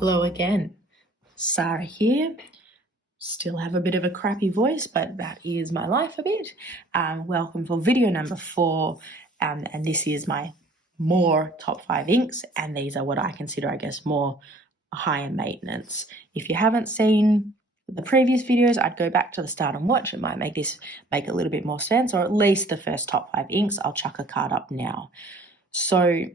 Hello again, Sarah here. Still have a bit of a crappy voice, but that is my life a bit. Welcome for video number 4, and this is my more top 5 inks, and these are what I consider, I guess, more higher maintenance. If you haven't seen the previous videos, I'd go back to the start and watch. It might make a little bit more sense, or at least the first top 5 inks. I'll chuck a card up now. So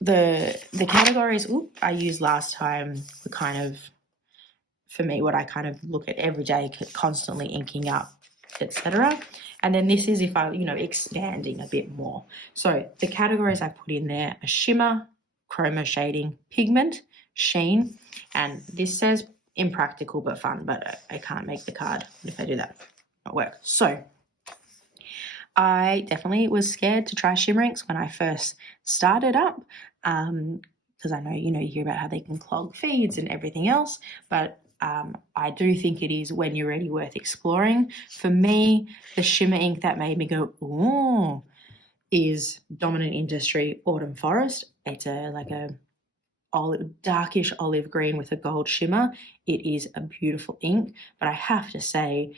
the categories I used last time were kind of, for me, what I kind of look at every day, constantly inking up, etc. And then this is if I, expanding a bit more. So the categories I put in there are shimmer, chroma shading, pigment, sheen, and this says impractical but fun, but I can't make the card. If I do that, it won't work. So I definitely was scared to try shimmer inks when I first started up, because I know, you hear about how they can clog feeds and everything else, but I do think it is, when you're ready, worth exploring. For me, the shimmer ink that made me go, ooh, is Dominant Industry Autumn Forest. It's a darkish olive green with a gold shimmer. It is a beautiful ink, but I have to say,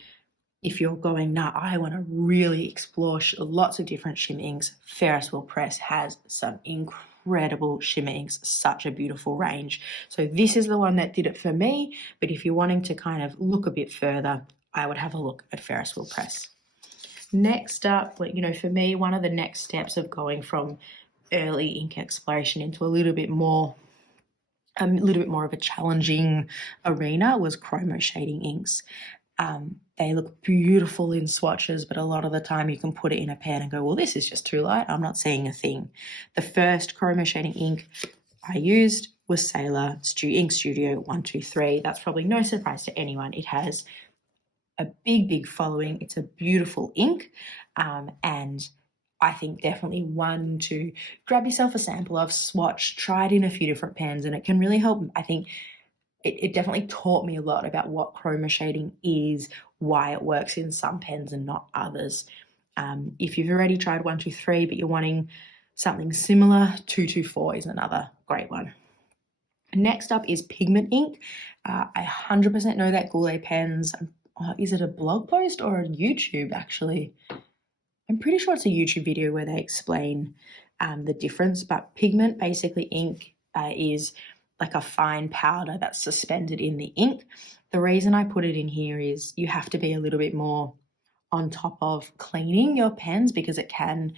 if you're going, I want to really explore lots of different shimmer inks, Ferris Wheel Press has some incredible shimmer inks, such a beautiful range. So this is the one that did it for me, but if you're wanting to kind of look a bit further, I would have a look at Ferris Wheel Press. Next up, for me, one of the next steps of going from early ink exploration into a little bit more of a challenging arena was chroma shading inks. They look beautiful in swatches, but a lot of the time you can put it in a pen and go, well, this is just too light, I'm not seeing a thing. The first chroma shading ink I used was Sailor Ink Studio 123. That's probably no surprise to anyone. It has a big following. It's a beautiful ink, and I think definitely one to grab yourself a sample of, swatch, try it in a few different pens, and it can really help. I think it definitely taught me a lot about what chroma shading is, why it works in some pens and not others. If you've already tried 123 but you're wanting something similar, 224 is another great one. Next up is Pigment ink. I 100% know that Goulet pens, is it a blog post or a YouTube actually? I'm pretty sure it's a YouTube video where they explain the difference, but Pigment, basically ink, is like a fine powder that's suspended in the ink. The reason I put it in here is you have to be a little bit more on top of cleaning your pens, because it can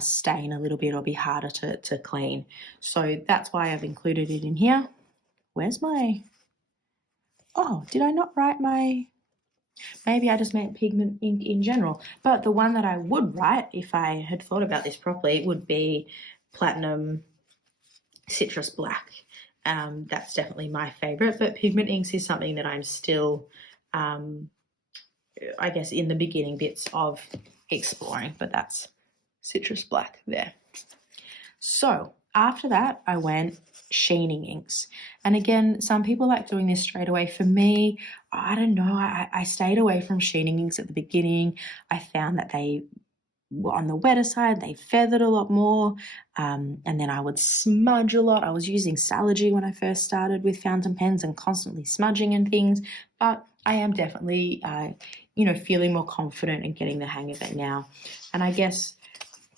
stain a little bit or be harder to clean. So that's why I've included it in here. Where's my... Oh, did I not write my... Maybe I just meant Pigment ink in general. But the one that I would write, if I had thought about this properly, would be Platinum Citrus Black. That's definitely my favorite, but Pigment inks is something that I'm still, I guess, in the beginning bits of exploring, but that's Citrus Black there. So after that, I went sheening inks. And again, some people like doing this straight away. For me, I don't know, I stayed away from sheening inks at the beginning. I found that they were on the wetter side, they feathered a lot more, and then I would smudge a lot. I was using Saligy when I first started with fountain pens and constantly smudging and things, but I am definitely, feeling more confident and getting the hang of it now. And I guess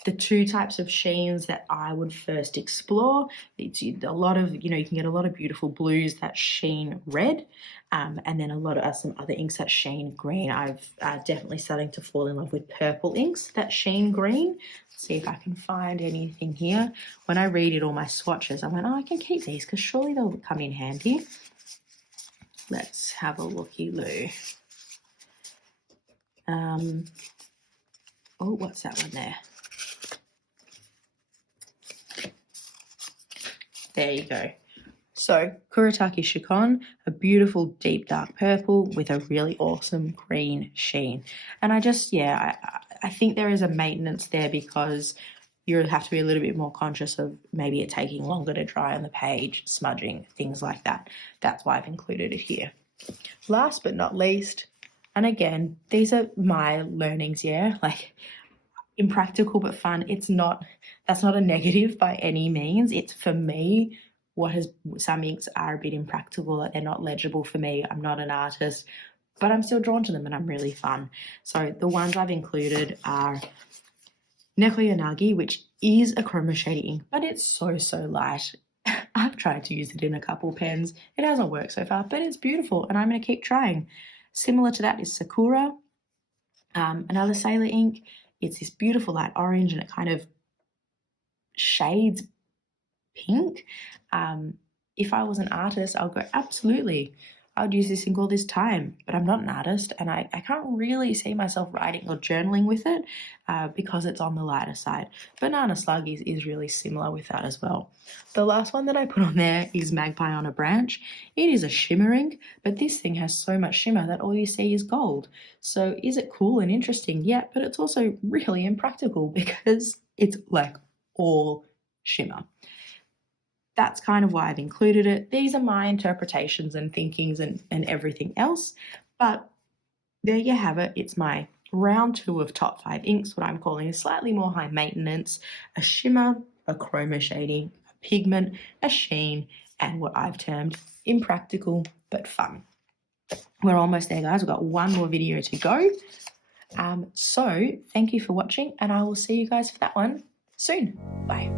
the two types of sheens that I would first explore, it's a lot of, you can get a lot of beautiful blues that sheen red, and then a lot of some other inks that sheen green. I've definitely starting to fall in love with purple inks that sheen green. Let's see if I can find anything here. When I redid all my swatches, I went, I can keep these because surely they'll come in handy. Let's have a looky-loo. Oh, what's that one there? There you go. So Kuretake Shikon, a beautiful deep dark purple with a really awesome green sheen. And I just, I think there is a maintenance there because you have to be a little bit more conscious of maybe it taking longer to dry on the page, smudging, things like that. That's why I've included it here. Last but not least, and again, these are my learnings, like Impractical but fun. That's not a negative by any means. It's, for me, some inks are a bit impractical, like they're not legible for me. I'm not an artist, but I'm still drawn to them and I'm really fun. So the ones I've included are Nekoyanagi, which is a chroma shade ink, but it's so light. I've tried to use it in a couple pens. It hasn't worked so far, but it's beautiful and I'm going to keep trying. Similar to that is Sakura, another Sailor ink. It's this beautiful light orange and it kind of shades pink. If I was an artist, I'll go, absolutely, I would use this ink all this time, but I'm not an artist and I can't really see myself writing or journaling with it because it's on the lighter side. Banana Slug is really similar with that as well. The last one that I put on there is Magpie on a Branch. It is a shimmer ink, but this thing has so much shimmer that all you see is gold. So is it cool and interesting? Yeah, but it's also really impractical because it's like all shimmer. That's kind of why I've included it. These are my interpretations and thinkings and everything else. But there you have it. It's my round 2 of top 5 inks, what I'm calling a slightly more high maintenance, a shimmer, a chroma shading, a pigment, a sheen, and what I've termed impractical but fun. We're almost there, guys. We've got one more video to go. So thank you for watching, and I will see you guys for that one soon. Bye.